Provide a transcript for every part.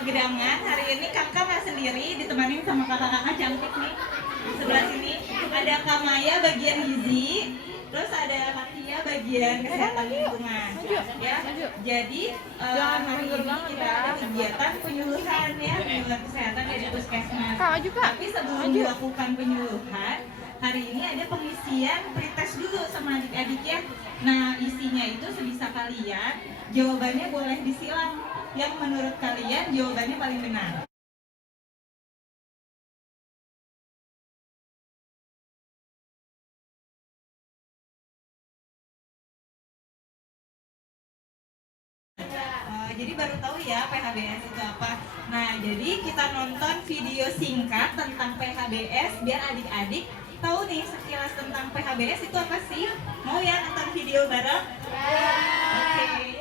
Pegedangan. Hari ini kakak nggak sendiri, ditemani sama kakak-kakak cantik nih. Sebelah sini ada Kak Maya bagian gizi, terus ada Kak Tia bagian kesehatan lingkungan. Ya, jadi hari ini kita ada kegiatan penyuluhan ya, penyuluhan kesehatan dari Puskesmas. Tapi sebelum dilakukan penyuluhan, hari ini ada pengisian pretest dulu sama adik-adik ya. Nah, isinya itu sebisa kalian, jawabannya boleh disilang. Yang menurut kalian jawabannya paling benar. Jadi baru tahu ya PHBS itu apa. Nah, jadi kita nonton video singkat tentang PHBS biar adik-adik tahu nih sekilas tentang PHBS itu apa sih. Mau ya nonton video bareng? Oke.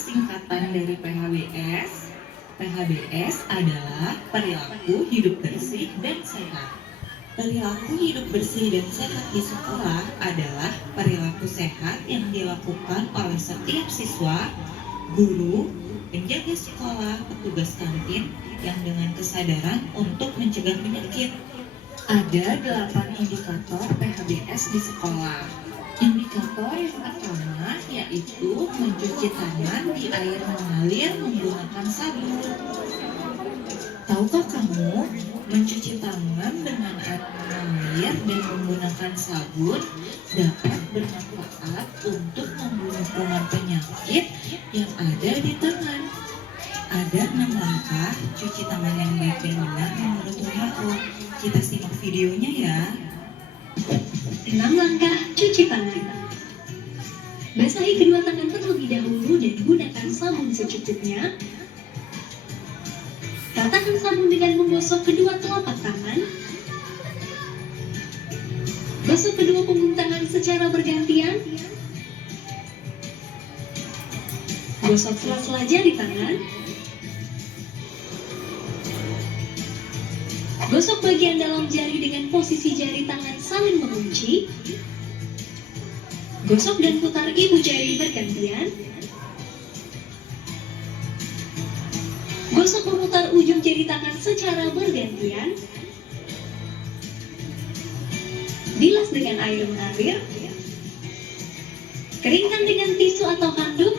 Singkatan dari PHBS. PHBS adalah perilaku hidup bersih dan sehat. Perilaku hidup bersih dan sehat di sekolah adalah perilaku sehat yang dilakukan oleh setiap siswa, guru, penjaga sekolah, petugas kantin yang dengan kesadaran untuk mencegah penyakit. Ada 8 indikator PHBS di sekolah. Indikator yang pertama yaitu mencuci tangan di air mengalir menggunakan sabun. Tahukah kamu, mencuci tangan dengan air mengalir dan menggunakan sabun dapat bermanfaat untuk membunuh kuman penyakit yang ada di tangan. Ada 6 langkah cuci tangan yang baik dan benar menurut WHO. Kita simak videonya ya. 6 langkah cuci tangan. Basahi kedua tangan terlebih dahulu dan gunakan sabun secukupnya. Ratakan sabun dengan menggosok kedua telapak tangan. Gosok kedua punggung tangan secara bergantian. Gosok sela-sela jari tangan. Gosok bagian dalam jari dengan posisi jari tangan saling mengunci. Gosok dan putar ibu jari bergantian. Gosok memutar ujung jari tangan secara bergantian. Bilas dengan air mengalir. Keringkan dengan tisu atau handuk.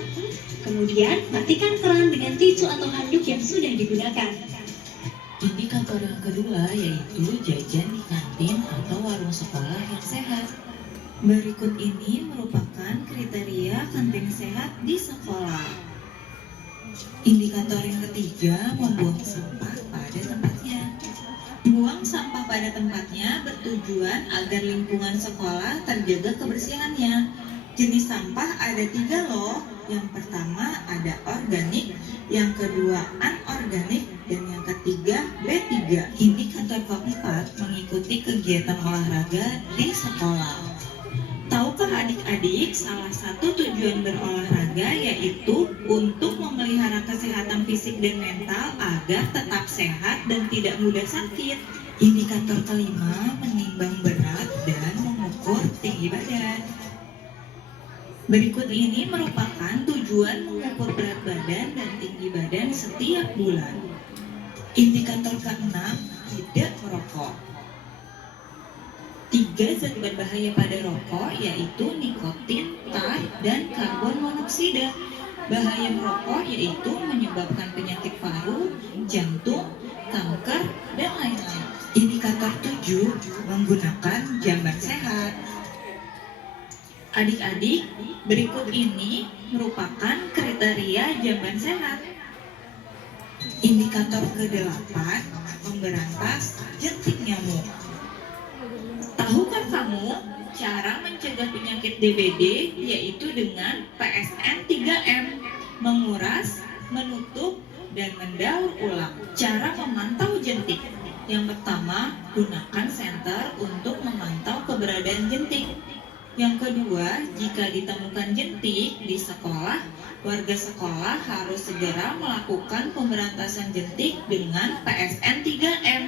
Kemudian matikan keran dengan tisu atau handuk yang sudah digunakan. Indikator yang kedua yaitu jajan di kantin atau warung sekolah yang sehat. Berikut ini merupakan kriteria kantin sehat di sekolah. Indikator yang ketiga, membuang sampah pada tempatnya. Buang sampah pada tempatnya bertujuan agar lingkungan sekolah terjaga kebersihannya. Jenis sampah ada 3 loh. Yang pertama ada organik, yang kedua anorganik, dan yang ketiga B3. Indikator keempat mengikuti kegiatan olahraga di sekolah. Tahukah adik-adik salah satu tujuan berolahraga yaitu untuk memelihara kesehatan fisik dan mental agar tetap sehat dan tidak mudah sakit. Indikator kelima menimbang berat dan mengukur tinggi badan. Berikut ini merupakan tujuan mengukur berat badan dan tinggi badan setiap bulan. Indikator keenam, tidak merokok. 3 zat berbahaya pada rokok yaitu nikotin, tar, dan karbon monoksida. Bahaya merokok yaitu menyebabkan penyakit paru, jantung, kanker, dan lain-lain. Indikator 7, menggunakan jamban sehat. Adik-adik, berikut ini merupakan kriteria jamban sehat. Indikator ke-8, memberantas jentik nyamuk. Tahukah kamu cara mencegah penyakit DBD yaitu dengan PSN 3M, menguras, menutup, dan mendaur ulang. Cara memantau jentik. Yang pertama, gunakan senter untuk memantau keberadaan jentik. Yang kedua, jika ditemukan jentik di sekolah, warga sekolah harus segera melakukan pemberantasan jentik dengan PSN 3M.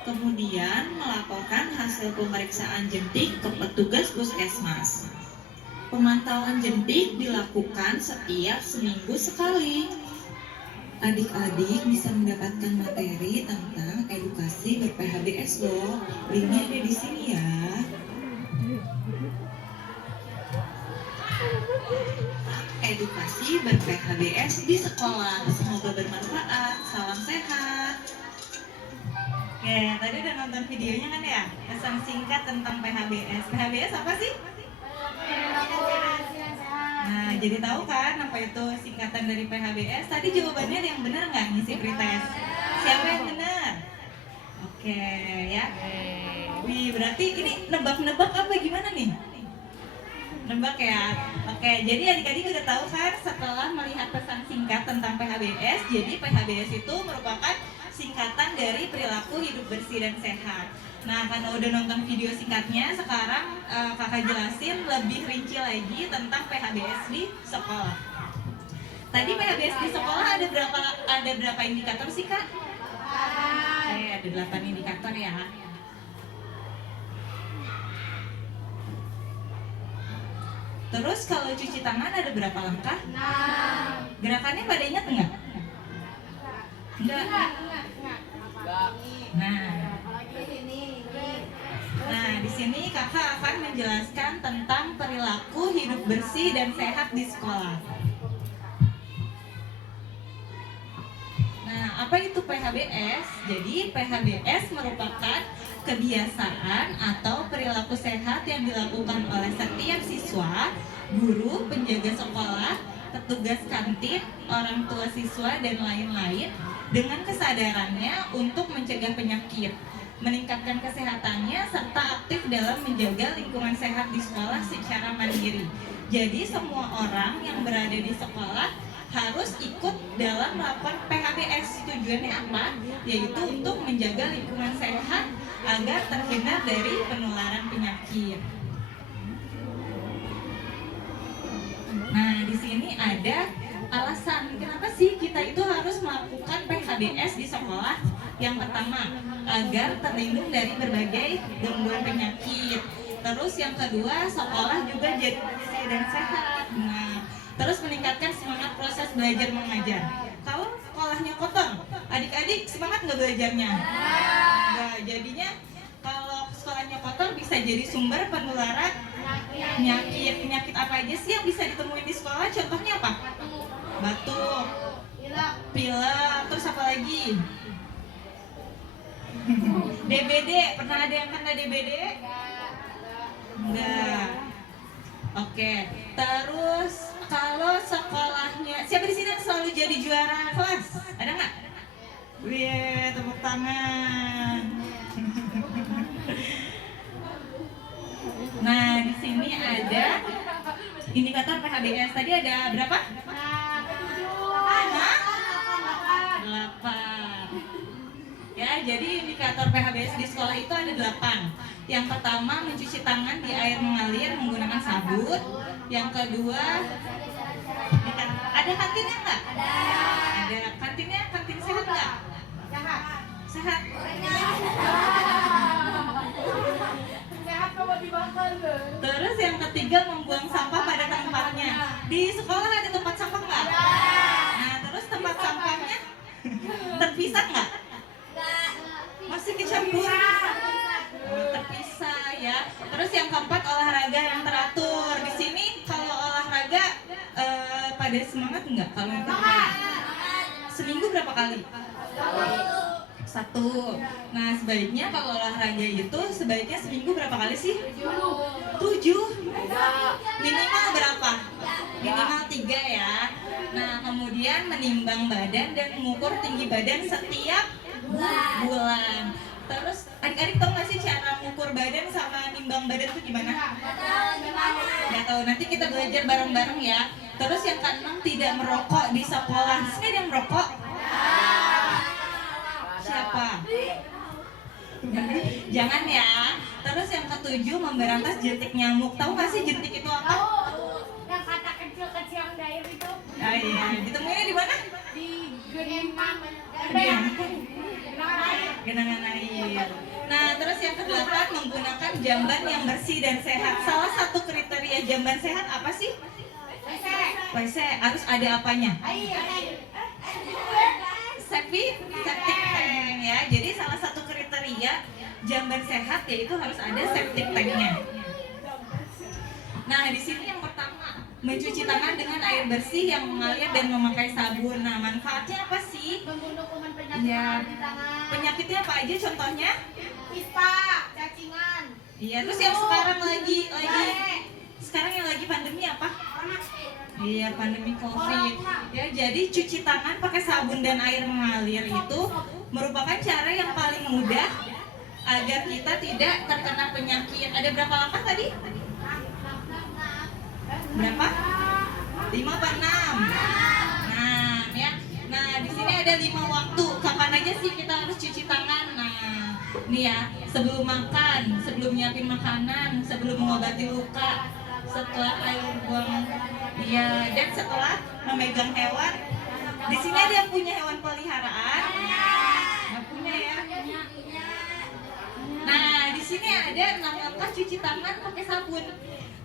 Kemudian melaporkan hasil pemeriksaan jentik ke petugas puskesmas. Pemantauan jentik dilakukan setiap seminggu sekali. Adik-adik bisa mendapatkan materi tentang edukasi ber-PHBS loh. Linknya ada di sini ya. Edukasi ber-PHBS di sekolah. Semoga bermanfaat. Salam sehat. Oke, tadi udah nonton videonya kan ya? Pesan singkat tentang PHBS. PHBS apa sih? Nah, jadi tahu kan apa itu singkatan dari PHBS? Tadi jawabannya ada yang benar nggak ngisi pretest? Siapa yang benar? Oke, ya. Wih, berarti ini nebak-nebak apa gimana nih? Nebak ya. Oke, jadi adik-adik udah tahu kan setelah melihat pesan singkat tentang PHBS, jadi PHBS itu merupakan singkatan dari perilaku hidup bersih dan sehat. Nah, karena udah nonton video singkatnya, sekarang kakak jelasin lebih rinci lagi tentang PHBS di sekolah. Tadi PHBS di sekolah ada berapa indikator sih kak? Ada 8 indikator ya. Terus kalau cuci tangan ada berapa langkah? Gerakannya pada ingat nggak? Enggak. Nah, di sini kakak akan menjelaskan tentang perilaku hidup bersih dan sehat di sekolah. Nah, apa itu PHBS? Jadi PHBS merupakan kebiasaan atau perilaku sehat yang dilakukan oleh setiap siswa, guru, penjaga sekolah, petugas kantin, orang tua siswa, dan lain-lain dengan kesadarannya untuk mencegah penyakit, meningkatkan kesehatannya, serta aktif dalam menjaga lingkungan sehat di sekolah secara mandiri. Jadi semua orang yang berada di sekolah harus ikut dalam melakukan PHBS. Tujuannya apa? Yaitu untuk menjaga lingkungan sehat agar terhindar dari penularan penyakit. Nah, di sini ada alasan kenapa sih kita itu harus melakukan PHBS di sekolah. Yang pertama, agar terlindung dari berbagai gangguan penyakit. Terus yang kedua, sekolah juga jadi bersih dan sehat. Nah, terus meningkatkan semangat proses belajar mengajar. Kalau sekolahnya kotor, adik-adik semangat nggak belajarnya? Nggak, jadinya kalau sekolahnya kotor bisa jadi sumber penularan penyakit. Penyakit apa aja sih yang bisa ditemuin di sekolah? Contohnya apa? Batuk, pilek, terus apa lagi? DBD, pernah ada yang kena DBD? Enggak. Oke, terus kalau sekolahnya, siapa di sini yang selalu jadi juara kelas? Ada nggak? Wih, tepuk tangan. Nah, di sini ada indikator PHBS. Tadi ada berapa? 8. Ya, jadi indikator PHBS di sekolah itu ada 8. Yang pertama, mencuci tangan di air mengalir menggunakan sabun. Yang kedua, ada kantinnya nggak? Ada. Kantinnya kantin sehat nggak? Sehat. Terus yang ketiga, membuang sampah pada tempatnya. Di sekolah ada tempat sampah nggak? Nah, terus tempat sampahnya terpisah nggak? Masih kecampur? Terpisah ya. Terus yang keempat, olahraga yang teratur. Di sini kalau olahraga pada semangat nggak? Kalau seminggu berapa kali? 1. Nah, sebaiknya kalau olahraga itu sebaiknya seminggu berapa kali sih? 7. Minimal berapa? Minimal 3 ya. Nah, kemudian menimbang badan dan mengukur tinggi badan setiap bulan. Terus adik-adik tahu nggak sih cara mengukur badan sama nimbang badan itu gimana? Nggak tahu, nanti kita belajar bareng-bareng ya. Terus yang keenam, tidak merokok di sekolah. Di sini ada yang merokok? Siapa? Jangan ya. Terus yang ketujuh, memberantas jentik nyamuk. Tahu nggak sih jentik itu apa? Yang kata kecil-kecil yang dair itu. Ah iya, ditemuinnya di mana? Di genangan Genangan air. Nah, terus yang kedelapan, menggunakan jamban yang bersih dan sehat. Salah satu kriteria jamban sehat apa sih? WC. Harus ada apanya? Septic tank ya. Jadi salah satu kriteria jamban sehat yaitu harus ada septic tanknya. Nah, di sini yang pertama, mencuci tangan dengan air bersih yang mengalir dan memakai sabun. Nah, manfaatnya apa sih? Membunuh kuman penyakit Ya, di tangan. penyakitnya apa aja contohnya? Ispa, cacingan. Iya, terus yang sekarang sekarang yang lagi pandemi apa? Iya, pandemi COVID. Ya, jadi cuci tangan pakai sabun dan air mengalir itu merupakan cara yang paling mudah agar kita tidak terkena penyakit. Ada berapa langkah tadi? Berapa? 5 apa 6? Nah, ya. Nah, di sini ada 5 waktu. Kapan aja sih kita harus cuci tangan? Nah, nih ya, sebelum makan, sebelum nyiapin makanan, sebelum mengobati luka, setelah air buang, ya, dan setelah memegang hewan. Di sini ada yang punya hewan peliharaan? Nggak punya ya? Nah, di sini ada 6 langkah cuci tangan pakai sabun.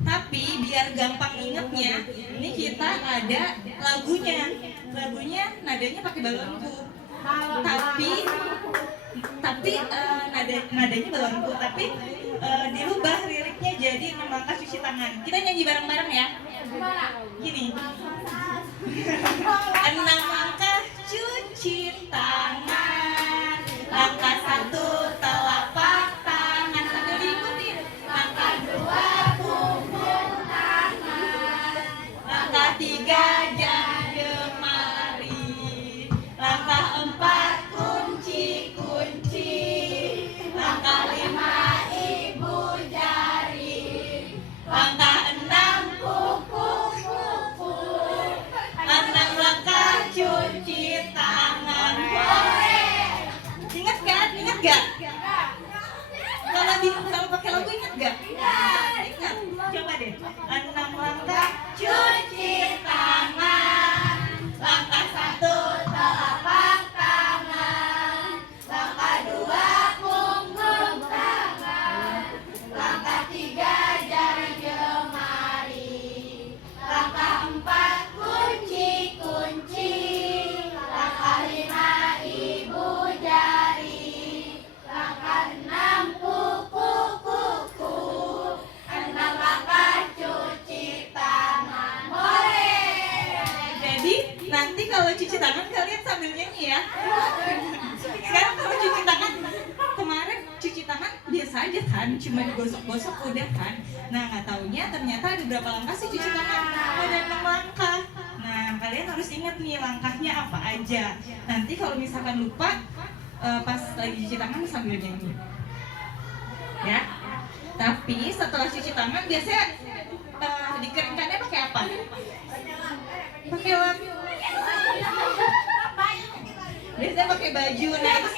Tapi biar gampang ingetnya, ini kita ada lagunya. Lagunya nadanya pakai balonku. Tapi nadanya balonku, tapi dirubah liriknya jadi 6 langkah cuci tangan. Kita nyanyi bareng-bareng ya. Gini. 6 langkah cuci tangan. Langkah 1 telapak tangan. Sambil diikutin. Langkah 2 punggung tangan. Langkah 3 jari. Langkah 4 kunci-kunci. Langkah 5 ibu jari. Langkah 6 kuku-kuku. 6 langkah cuci tangan. Ingat kan? Ingat gak? Kalau pakai lagu ingat gak? Ingat. Coba deh. 6 langkah cuci tangan. Langkah 1 telapak tangan. Langkah 2 punggung tangan. Langkah 3 jari jemari. Langkah 4 kunci-kunci. Langkah 5 ibu jari. Langkah 6 kuku-kuku. 6 langkah cuci tangan. Boleh. Jadi nanti kalau cuci tangan kalian sambil nyanyi ya. Sekarang kalau cuci tangan, kemarin cuci tangan biasa aja kan, cuma digosok-gosok udah kan. Nah, nggak taunya ternyata ada berapa langkah sih cuci tangan? Ada 6 langkah. Nah, kalian harus ingat nih langkahnya apa aja. Nanti kalau misalkan lupa, pas lagi cuci tangan sambil nyanyi. Ya. Tapi setelah cuci tangan biasanya dikeringkannya pakai apa? Pakai lap. Biasanya pakai baju. Nah, itu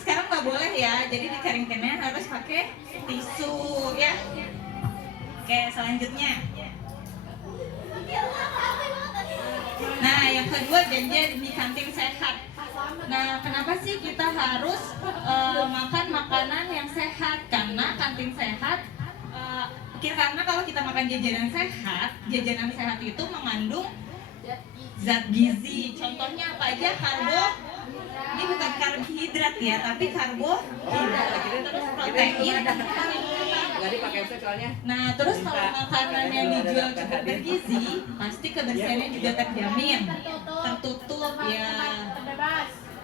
sekarang nggak boleh ya. Jadi dikeringkannya harus pakai tisu ya. Oke, selanjutnya. Nah, yang kedua janjian di kantin sehat. Nah, kenapa sih kita harus makan makanan yang sehat? Karena kantin sehat, karena kalau kita makan jajanan sehat itu mengandung zat gizi. Contohnya apa aja? Ini bukan karbohidrat ya, tapi karbohidrat. Terus protein. Nah, terus kalau makanan yang dijual cukup bergizi, pasti kebersihannya juga terjamin, tertutup ya.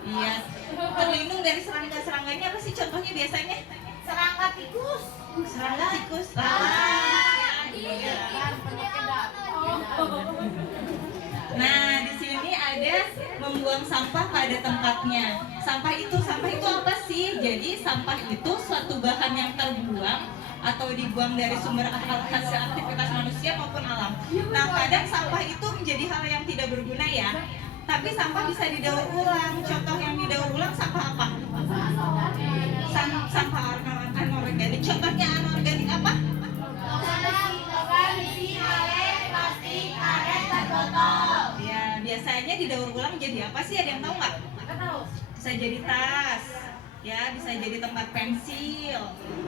Iya. Terlindung dari serangga-serangganya apa sih contohnya biasanya? Serangga tikus. Serangga tikus. Iya. Nah, di sini ada membuang sampah pada tempatnya. Sampah itu apa sih? Jadi sampah itu suatu bahan yang terbuang atau dibuang dari sumber hasil aktivitas manusia maupun alam. Nah, kadang sampah itu menjadi hal yang tidak berguna ya. Tapi sampah bisa didaur ulang. Contoh yang didaur ulang sampah apa? Sampah anorganik. Contohnya anorganik apa? Ya, biasanya didaur ulang jadi apa sih? Ada yang tahu nggak? Bisa jadi tas, ya, bisa jadi tempat pensil.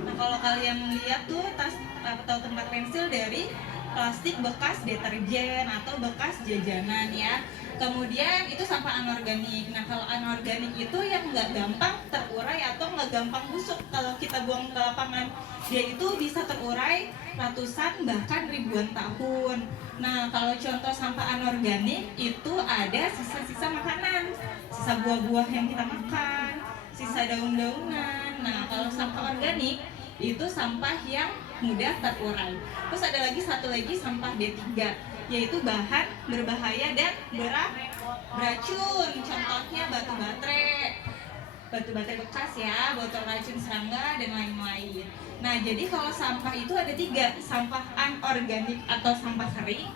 Nah, kalau kalian lihat tuh tas atau tempat pensil dari plastik bekas deterjen atau bekas jajanan ya. Kemudian itu sampah anorganik. Nah, kalau anorganik itu yang nggak gampang terurai atau nggak gampang busuk kalau kita buang ke lapangan. Dia itu bisa terurai ratusan bahkan ribuan tahun. Nah, kalau contoh sampah anorganik itu ada sisa-sisa makanan, sisa buah-buah yang kita makan, sisa daun-daunan. Nah, kalau sampah organik itu sampah yang mudah terurai. Terus ada lagi satu lagi sampah B3, yaitu bahan berbahaya dan beracun. Contohnya batu baterai bekas ya, botol racun serangga dan lain-lain. Nah, jadi kalau sampah itu ada 3, sampah anorganik atau sampah kering,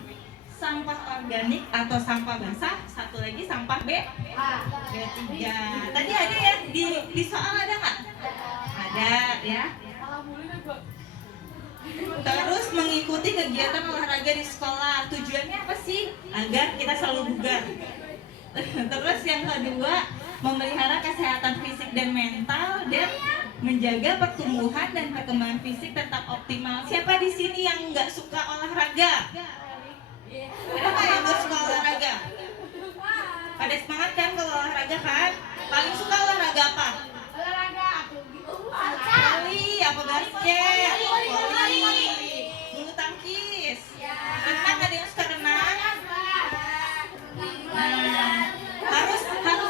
sampah organik atau sampah basah, satu lagi sampah B3. Tadi ada ya di soal ada nggak? Ada ya. Terus mengikuti kegiatan olahraga di sekolah. Tujuannya apa sih? Agar kita selalu bugar. Terus yang kedua, memelihara kesehatan fisik dan mental dan menjaga pertumbuhan dan perkembangan fisik tetap optimal. Siapa di sini yang nggak suka olahraga? Ada nggak yang nggak suka olahraga? Pada semangat kan kalau olahraga kan? Paling suka olahraga apa? Voli, apa basket? Voli, bulu tangkis. Renang, ada yang suka renang? Nah, harus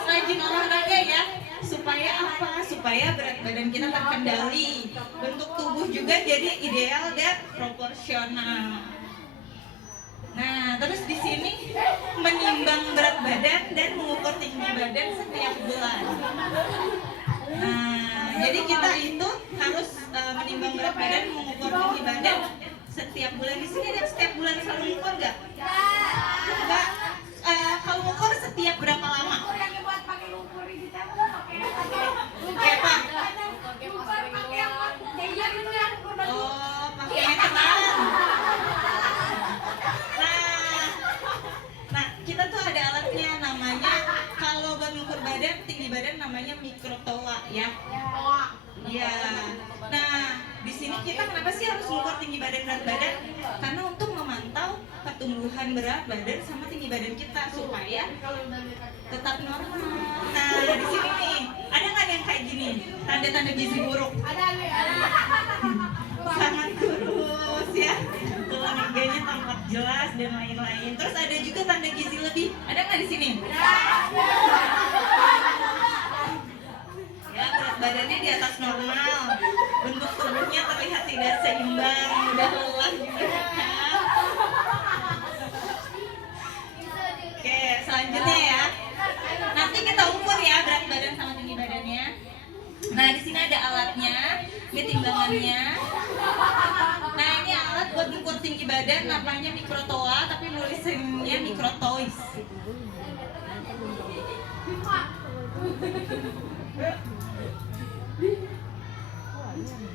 rajin olahraga ya. Supaya apa? Supaya berat badan kita terkendali, bentuk tubuh juga jadi ideal dan proporsional. Nah, terus di sini menimbang berat badan dan mengukur tinggi badan setiap bulan. Nah, jadi kita itu harus menimbang berat badan, mengukur tinggi badan setiap bulan. Di sini ada setiap bulan selalu mengukur nggak? Nggak. Kalau mengukur setiap berapa lama? Kayak apa? Oh, pakai meteran. Nah, kita tuh ada alatnya namanya, kalau buat mengukur badan, tinggi badan namanya mikrotoa ya. Iya. Nah, di sini kita kenapa sih harus mengukur tinggi badan berat badan? Karena untuk memantau pertumbuhan berat badan sama tinggi badan kita supaya tetap normal. Nah, di sini nih, ada nggak yang kayak gini? Tanda-tanda gizi buruk. Sangat kurus ya, tulang iganya tampak jelas dan lain-lain. Terus ada juga tanda gizi lebih. Ada nggak di sini? Ya, berat badannya di atas normal, bentuk tubuhnya terlihat tidak seimbang, mudah lelah juga. Oke, selanjutnya ya. Nanti kita ukur ya berat badan sama tinggi badannya. Nah, di sini ada alatnya, ini timbangannya. Nah, ini alat buat mengukur tinggi badan, namanya mikrotoa, tapi nulisannya mikrotois.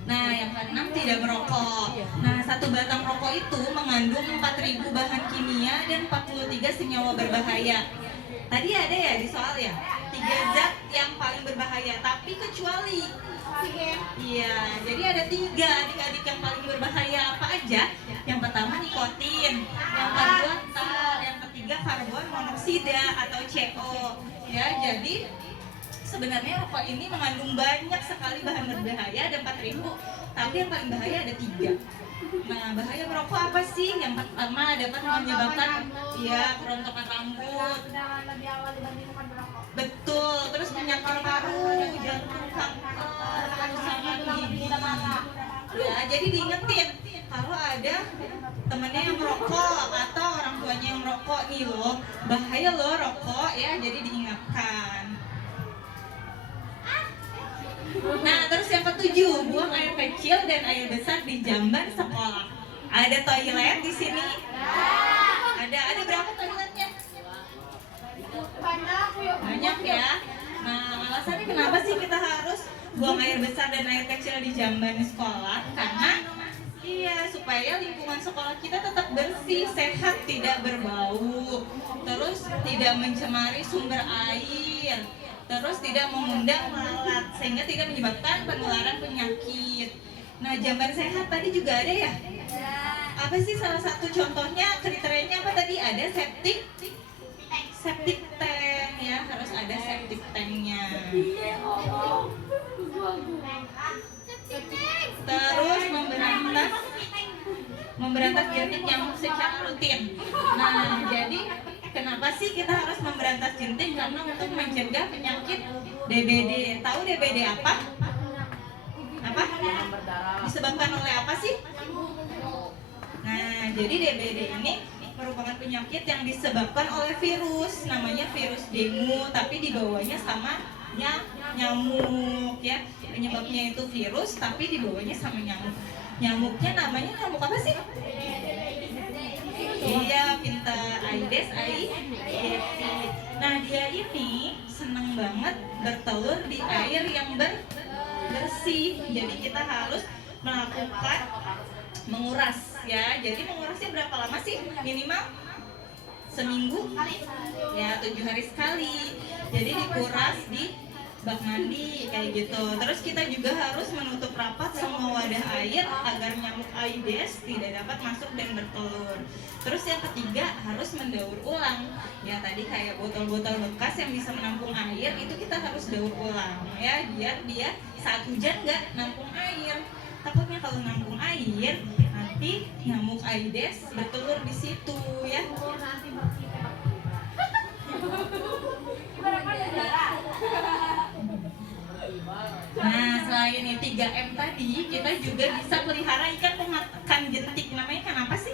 Nah, yang keenam, tidak merokok. Nah, satu batang rokok itu mengandung 4.000 bahan kimia dan 43 senyawa berbahaya. Tadi ada ya di soal ya, 3 zat yang paling berbahaya, tapi kecuali iya, jadi ada 3 adik-adik yang paling berbahaya. Apa aja? Yang pertama nikotin, yang kedua tar, yang ketiga karbon monoksida atau CO. Ya, jadi sebenarnya rokok ini mengandung banyak sekali bahan berbahaya, ada 4.000, tapi yang paling bahaya ada 3. Nah, bahaya merokok apa sih? Yang pertama dapat menyebabkan kerontokan rambut. Betul, terus penyakit paru, jantung, kanker, kerusakan gigi. Ya, jadi diingetin kalau ada temennya yang merokok atau orang tuanya yang merokok nih loh, bahaya loh rokok ya, jadi diingatkan. Nah, terus yang ketujuh, buang air kecil dan air besar di jamban sekolah. Ada toilet di sini? Ada berapa toiletnya? Banyak ya. Nah, alasannya kenapa sih kita harus buang air besar dan air kecil di jamban sekolah? Karena supaya lingkungan sekolah kita tetap bersih, sehat, tidak berbau, terus tidak mencemari sumber air. terus tidak mengundang lalat sehingga tidak menyebabkan penularan penyakit. Nah, jamban sehat tadi juga ada ya? Apa sih salah satu contohnya, kriterianya apa tadi? Ada septic tank ya, harus ada septic tanknya. Terus memberantas jentik nyamuk secara rutin. Nah, jadi kenapa sih kita harus memberantas jentik? Karena untuk mencegah penyakit DBD. Tahu DBD apa? Apa? Disebabkan oleh apa sih? Nah, jadi DBD ini merupakan penyakit yang disebabkan oleh virus, namanya virus dengue, tapi dibawanya sama nyamuk ya. Penyebabnya itu virus, tapi dibawanya sama nyamuk. Nyamuknya namanya nyamuk apa sih? Iya, pintar. Aedes aegypti. Nah, dia ini seneng banget bertelur di air yang bersih. Jadi kita harus melakukan menguras ya. Jadi mengurasnya berapa lama sih? Minimal seminggu ya, 7 hari sekali. Jadi dikuras di bak mandi kayak gitu. Terus kita juga harus menutup rapat semua wadah air agar nyamuk Aedes tidak dapat masuk dan bertelur. Terus yang ketiga harus mendaur ulang. Ya tadi kayak botol-botol bekas yang bisa menampung air itu kita harus daur ulang ya, biar dia saat hujan nggak nampung air. Takutnya kalau nampung air nanti nyamuk Aedes bertelur di situ ya. Nah, selain ini 3M tadi, kita juga bisa pelihara ikan pemakan jentik. Namanya ikan apa sih?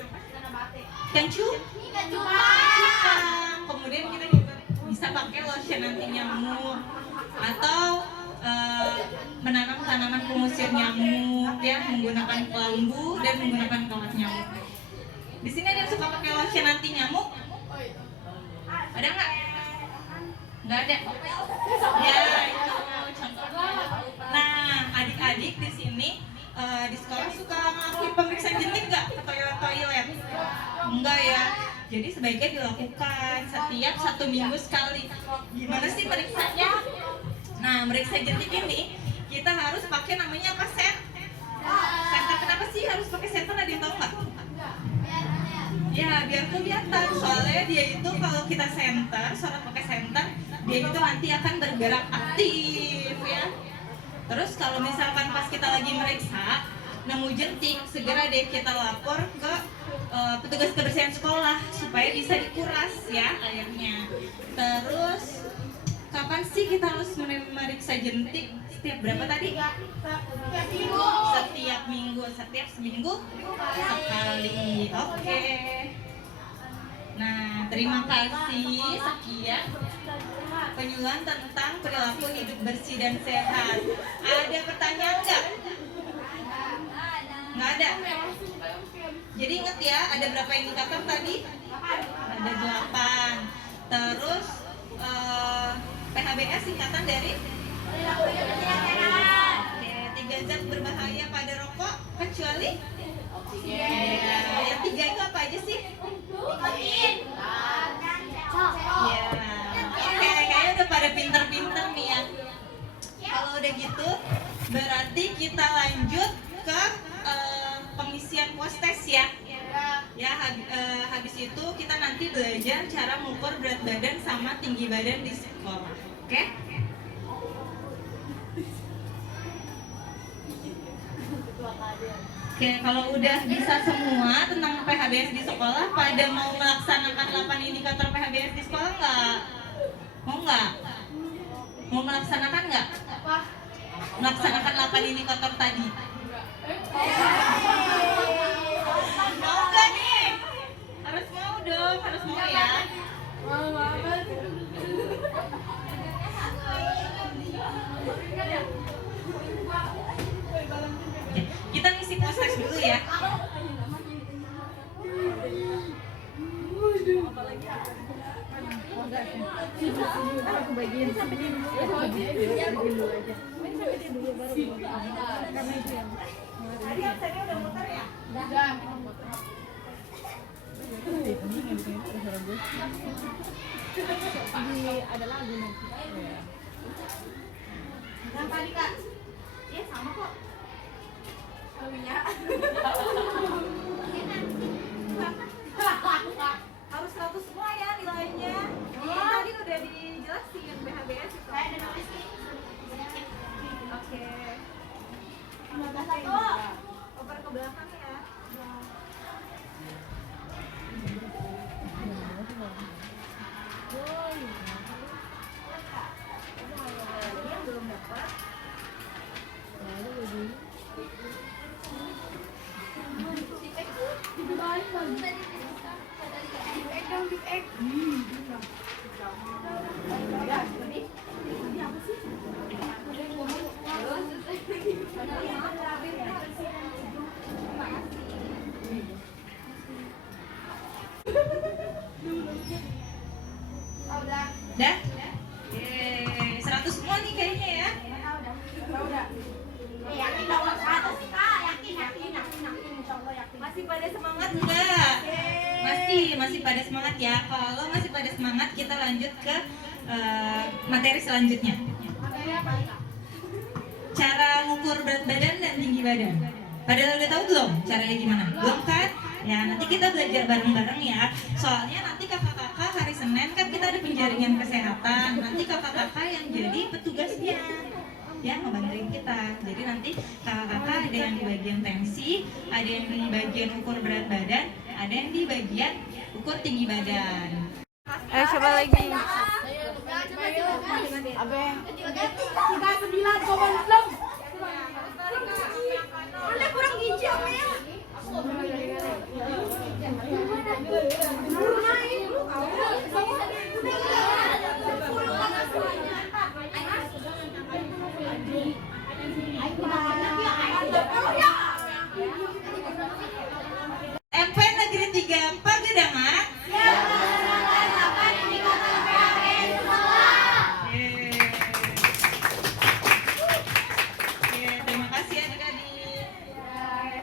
Ikan cupang. Kemudian kita juga bisa pakai lotion anti nyamuk atau menanam tanaman pengusir nyamuk ya, menggunakan kelambu dan menggunakan kawat nyamuk. Di sini ada yang suka pakai lotion anti nyamuk? Ada nggak? Nggak ada. Ya, itu contohnya. Nah, adik-adik di sini di sekolah suka ngelakuin pemeriksaan jentik nggak ke toilet? Enggak ya. Jadi sebaiknya dilakukan setiap 1 minggu sekali. Gimana sih meriksanya? Nah, meriksa jentik ini kita harus pakai namanya apa, senter. Kenapa sih harus pakai senter? Ada yang tahu nggak? Ya, biar kelihatan. Soalnya dia itu kalau kita senter, sorot pakai senter, dia itu nanti akan bergerak aktif ya. Terus kalau misalkan pas kita lagi meriksa nemu jentik, segera deh kita lapor ke petugas kebersihan sekolah supaya bisa dikuras ya airnya. Terus kapan sih kita harus meriksa jentik? Setiap berapa tadi? Setiap minggu. Setiap seminggu sekali. Oke. Nah, terima kasih. Sekian penyuluhan tentang perilaku hidup bersih dan sehat. Ada pertanyaan nggak? Nggak ada. Jadi ingat ya, ada berapa indikator tadi? Ada 8. Terus PHBS singkatan dari? Oke, 3 zat berbahaya pada rokok kecuali? Ya, yang 3 itu apa aja sih? Ya, oke, kayaknya udah pada pinter-pinter nih ya. Kalau udah gitu, berarti kita lanjut ke pengisian post-test ya. Ya, habis itu kita nanti belajar cara mengukur berat badan sama tinggi badan di sekolah. Oke? Oke, kalau udah bisa semua tentang PHBS di sekolah, pada mau melaksanakan 8 indikator PHBS di sekolah nggak? Mau nggak? Mau melaksanakan nggak? Melaksanakan 8 indikator tadi? Mau nggak nih? Harus mau dong, harus mau ya. Kita ngisi proses dulu ya. Tadi absennya udah muter ya? Ada lagu nanti. tadi kak? Iya sama kok. Iya. Harus 100 semua ya nilainya. Tadi udah dijelasin BHBS itu. Saya ada nulis nih. Oke. 15 Oper ke belakang ya. Ini yang belum dapat. udah. Dah? 100 semua nih kayaknya ya. Udah. Yakin nomor 1 sih kak, yakin, insya Allah yakin. Masih pada semangat enggak? Masih pada semangat ya. Kalau masih pada semangat kita lanjut ke materi selanjutnya. Materi apa nih kak? Cara ngukur berat badan dan tinggi badan. Padahal udah tahu belum caranya gimana? Belum kan? Ya nanti kita belajar bareng-bareng ya. Soalnya nanti kakak-kakak hari Senin kan kita ada penjaringan kesehatan. Nanti kakak-kakak yang jadi petugasnya ya ngebantuin kita. Jadi nanti kakak-kakak ada yang di bagian tensi, ada yang di bagian ukur berat badan, ada yang di bagian ukur tinggi badan. Coba lagi. Apa? 39,6.